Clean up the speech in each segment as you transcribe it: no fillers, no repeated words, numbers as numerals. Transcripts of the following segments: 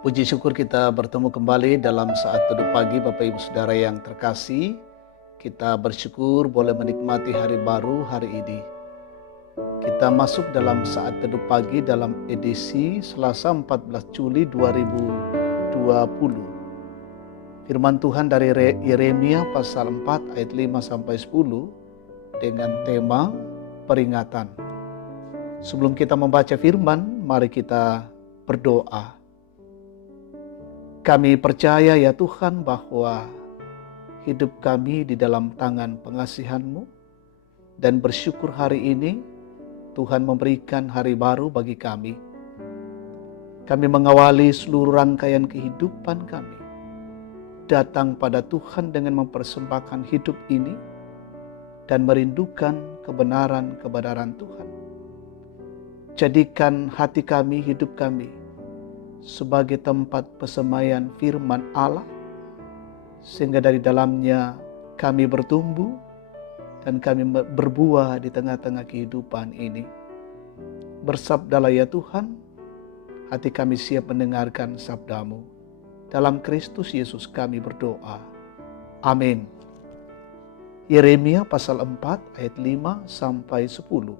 Puji syukur kita bertemu kembali dalam saat teduh pagi Bapak Ibu Saudara yang terkasih. Kita bersyukur boleh menikmati hari baru hari ini. Kita masuk dalam saat teduh pagi dalam edisi Selasa 14 Juli 2020. Firman Tuhan dari Yeremia pasal 4 ayat 5-10 dengan tema peringatan. Sebelum kita membaca firman, mari kita berdoa. Kami percaya ya Tuhan bahwa hidup kami di dalam tangan pengasihan-Mu dan bersyukur hari ini Tuhan memberikan hari baru bagi kami. Kami mengawali seluruh rangkaian kehidupan kami, datang pada Tuhan dengan mempersembahkan hidup ini dan merindukan kebenaran-kebenaran Tuhan. Jadikan hati kami, hidup kami sebagai tempat persemaian firman Allah, sehingga dari dalamnya kami bertumbuh dan kami berbuah di tengah-tengah kehidupan ini. Bersabdalah ya Tuhan, hati kami siap mendengarkan sabda-Mu. Dalam Kristus Yesus kami berdoa. Amin. Yeremia pasal 4 ayat 5-10.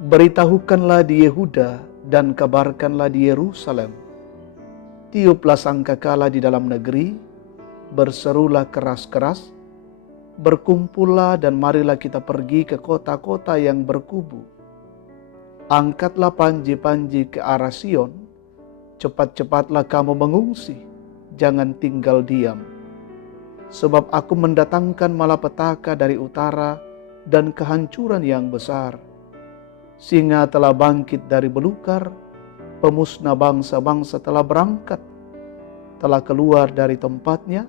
Beritahukanlah di Yehuda dan kabarkanlah di Yerusalem. Tiuplah sangkakala di dalam negeri, berserulah keras-keras, berkumpullah dan marilah kita pergi ke kota-kota yang berkubu. Angkatlah panji-panji ke arah Sion, cepat-cepatlah kamu mengungsi, jangan tinggal diam. Sebab aku mendatangkan malapetaka dari utara dan kehancuran yang besar. Singa telah bangkit dari belukar, pemusnah bangsa-bangsa telah berangkat, telah keluar dari tempatnya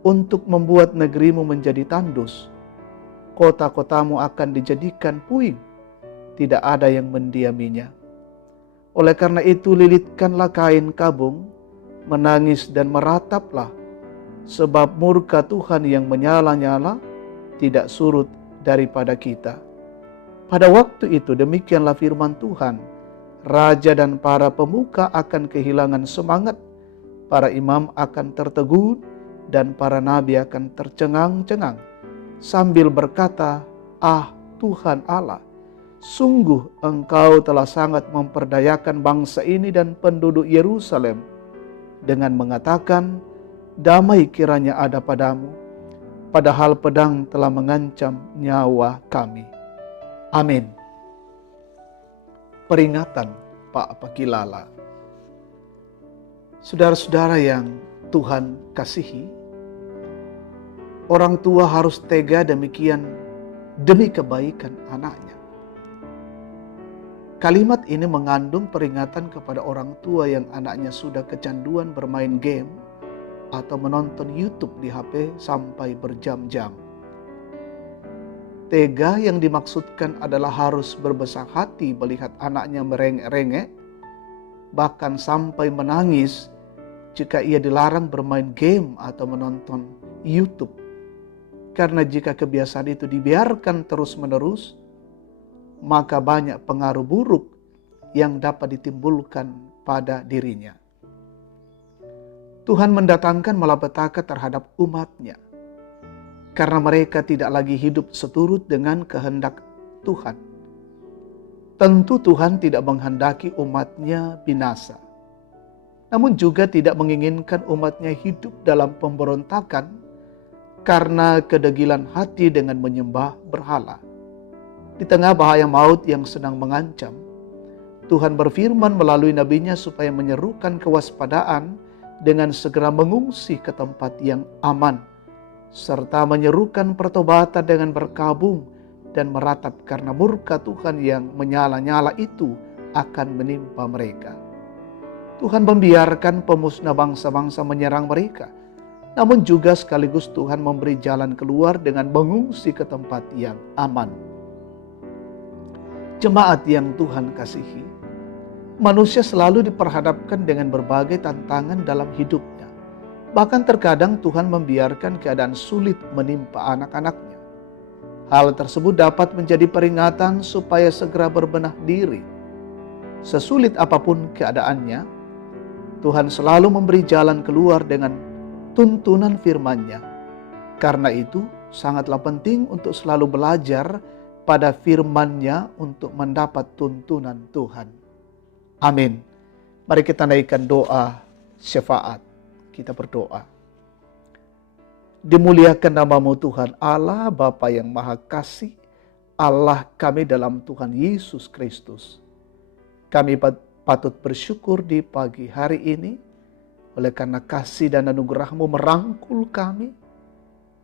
untuk membuat negerimu menjadi tandus. Kota-kotamu akan dijadikan puing, tidak ada yang mendiaminya. Oleh karena itu lilitkanlah kain kabung, menangis dan merataplah, sebab murka Tuhan yang menyala-nyala tidak surut daripada kita. Pada waktu itu demikianlah firman Tuhan, raja dan para pemuka akan kehilangan semangat, para imam akan tertegun, dan para nabi akan tercengang-cengang, sambil berkata, "Ah Tuhan Allah, sungguh Engkau telah sangat memperdayakan bangsa ini dan penduduk Yerusalem, dengan mengatakan, damai kiranya ada padamu, padahal pedang telah mengancam nyawa kami." Amin. Peringatan Pak Pakilala. Saudara-saudara yang Tuhan kasihi, orang tua harus tega demikian demi kebaikan anaknya. Kalimat ini mengandung peringatan kepada orang tua yang anaknya sudah kecanduan bermain game atau menonton YouTube di HP sampai berjam-jam. Tega yang dimaksudkan adalah harus berbesar hati melihat anaknya merengek-rengek, bahkan sampai menangis jika ia dilarang bermain game atau menonton YouTube. Karena jika kebiasaan itu dibiarkan terus-menerus, maka banyak pengaruh buruk yang dapat ditimbulkan pada dirinya. Tuhan mendatangkan malapetaka terhadap umat-Nya, karena mereka tidak lagi hidup seturut dengan kehendak Tuhan. Tentu Tuhan tidak menghendaki umat-Nya binasa, namun juga tidak menginginkan umat-Nya hidup dalam pemberontakan karena kedegilan hati dengan menyembah berhala. Di tengah bahaya maut yang sedang mengancam, Tuhan berfirman melalui nabinya supaya menyerukan kewaspadaan dengan segera mengungsi ke tempat yang aman, serta menyerukan pertobatan dengan berkabung dan meratap karena murka Tuhan yang menyala-nyala itu akan menimpa mereka. Tuhan membiarkan pemusnah bangsa-bangsa menyerang mereka, namun juga sekaligus Tuhan memberi jalan keluar dengan mengungsi ke tempat yang aman. Jemaat yang Tuhan kasihi, manusia selalu diperhadapkan dengan berbagai tantangan dalam hidupnya. Bahkan terkadang Tuhan membiarkan keadaan sulit menimpa anak-anaknya. Hal tersebut dapat menjadi peringatan supaya segera berbenah diri. Sesulit apapun keadaannya, Tuhan selalu memberi jalan keluar dengan tuntunan firman-Nya. Karena itu, sangatlah penting untuk selalu belajar pada firman-Nya untuk mendapat tuntunan Tuhan. Amin. Mari kita naikkan doa syafaat. Kita berdoa. Dimuliakan nama-Mu Tuhan Allah, Bapa yang Maha Kasih, Allah kami dalam Tuhan Yesus Kristus. Kami patut bersyukur di pagi hari ini, oleh karena kasih dan anugerah-Mu merangkul kami,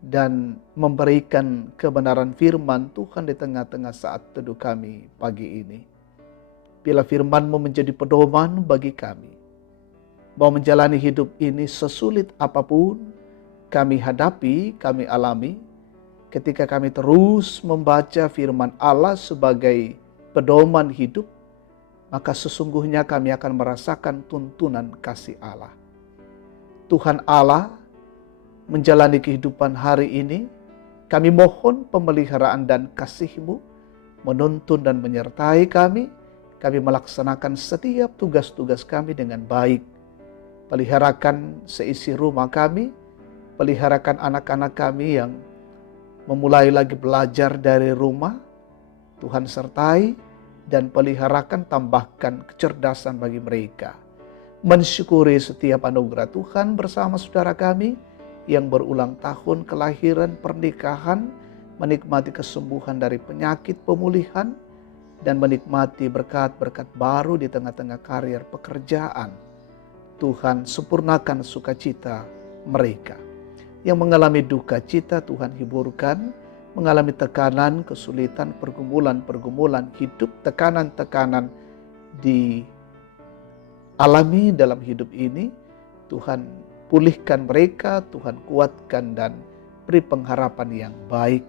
dan memberikan kebenaran firman Tuhan di tengah-tengah saat teduh kami pagi ini. Bila firman-Mu menjadi pedoman bagi kami, bahwa menjalani hidup ini sesulit apapun kami hadapi, kami alami, ketika kami terus membaca firman Allah sebagai pedoman hidup, maka sesungguhnya kami akan merasakan tuntunan kasih Allah. Tuhan Allah, menjalani kehidupan hari ini, kami mohon pemeliharaan dan kasih-Mu menuntun dan menyertai kami melaksanakan setiap tugas-tugas kami dengan baik. Peliharakan seisi rumah kami, peliharakan anak-anak kami yang memulai lagi belajar dari rumah. Tuhan sertai dan peliharakan, tambahkan kecerdasan bagi mereka. Mensyukuri setiap anugerah Tuhan bersama saudara kami yang berulang tahun kelahiran, pernikahan, menikmati kesembuhan dari penyakit, pemulihan, dan menikmati berkat-berkat baru di tengah-tengah karir pekerjaan. Tuhan sempurnakan sukacita mereka. Yang mengalami duka cita, Tuhan hiburkan. Mengalami tekanan, kesulitan, pergumulan hidup, tekanan-tekanan dialami dalam hidup ini, Tuhan pulihkan mereka, Tuhan kuatkan dan beri pengharapan yang baik.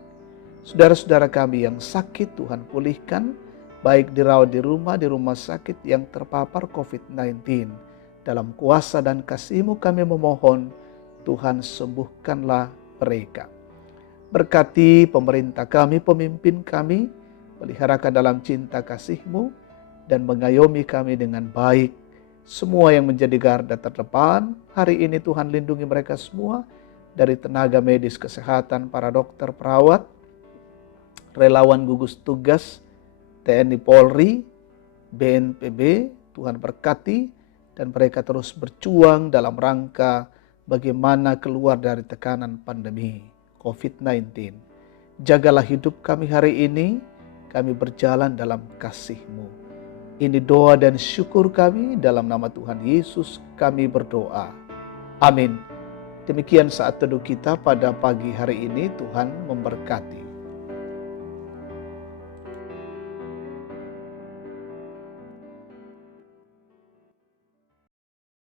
Saudara-saudara kami yang sakit, Tuhan pulihkan, baik dirawat di rumah sakit yang terpapar COVID-19. Dalam kuasa dan kasih-Mu kami memohon, Tuhan sembuhkanlah mereka. Berkati pemerintah kami, pemimpin kami, peliharakan dalam cinta kasih-Mu, dan mengayomi kami dengan baik. Semua yang menjadi garda terdepan, hari ini Tuhan lindungi mereka semua, dari tenaga medis kesehatan, para dokter, perawat, relawan gugus tugas, TNI Polri, BNPB, Tuhan berkati, dan mereka terus berjuang dalam rangka bagaimana keluar dari tekanan pandemi COVID-19. Jagalah hidup kami hari ini, kami berjalan dalam kasih-Mu. Ini doa dan syukur kami, dalam nama Tuhan Yesus kami berdoa. Amin. Demikian saat teduh kita pada pagi hari ini, Tuhan memberkati.